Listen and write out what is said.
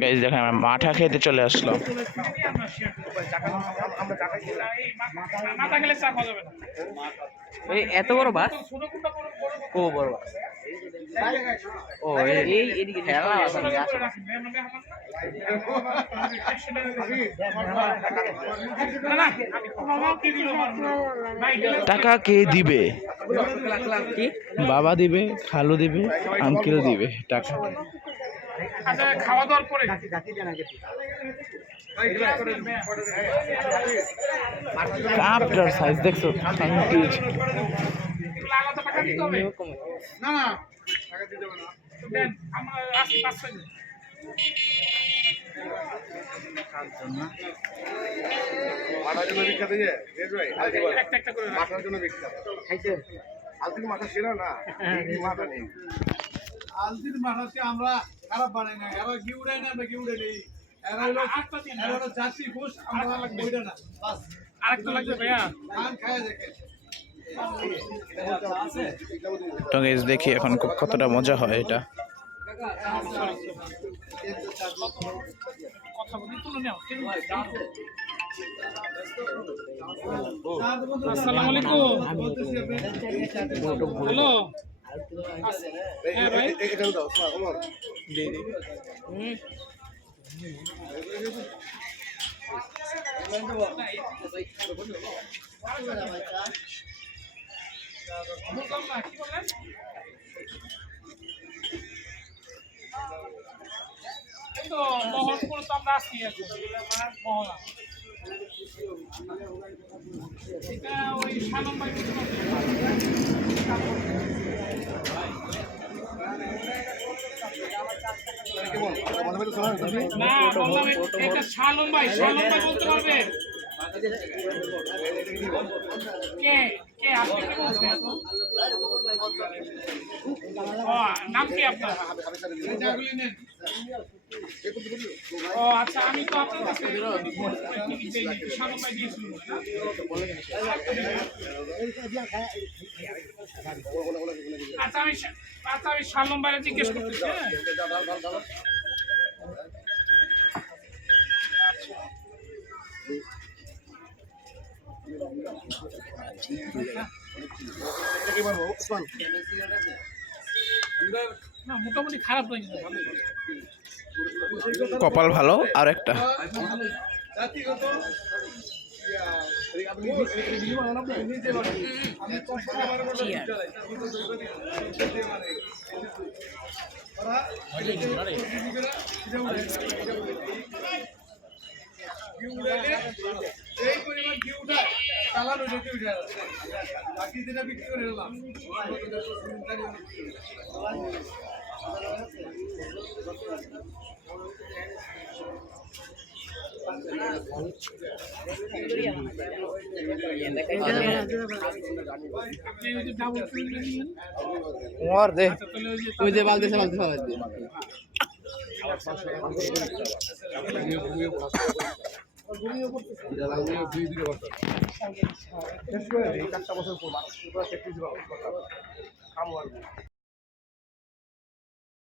Guys দেখেন আমরা মাঠা খেতে চলে আসলাম। এত বড় বাস? ও বড় বাস। ও এইদিকে টাকা কে দিবে? বাবা দিবে, খালু দিবে, আঙ্কেল দিবে টাকা। আচ্ছা খাওয়া দাওয়ার পরে কাপটার সাইজ দেখছো? আলাদা টাকা দিতে হবে না না টাকা দিতে হবে না দেন আমরা আসি 5 মিনিট মাথার জন্য বিখ্যাত যে ভাই একটা করে মাথার জন্য বিখ্যাত খাইছে আলতির মাথা ছিল না এই মাথা নেই আলতির মাথাতে আমরা খারাপ বানাই না এরা কি উড়াই না আমরা কি উড়ে নেই এরা হলো জাতি ঘুষ আমরা ওইটা না বাস আরেকটা লাগবে ভাইয়া ধান খায় দেখে তো গাইস দেখি এখন কতটা মজা হয় এটা। কথা বলি তুলে নাও আসসালামু আলাইকুম হ্যালো ভাই এটা দাও ওমর জি জি তো মোহনপুর তো আমরা আসছি মোহনা এটা ওই সালম ভাই না বললাম এটা সালম ভাই বলতে পারবে কে কে আপনি কি বলছেন নাম কি আপনার ও আচ্ছা আমি তো আপনার কাছে সালম ভাই দিয়েছিল না আচ্ছা আমি সালম ভাইরা জিজ্ঞেস করতেছি না মোটামুটি খারাপ লাগে কপাল ভালো। আর একটা জাতিগত এই পরিমাণ কি উঠায় চালানো যেতে উঠে বাকি যেটা বিক্রি করে এলাম ওর দে তুই যে বালতি বালতি এই 4টা বছর পর 33 বছর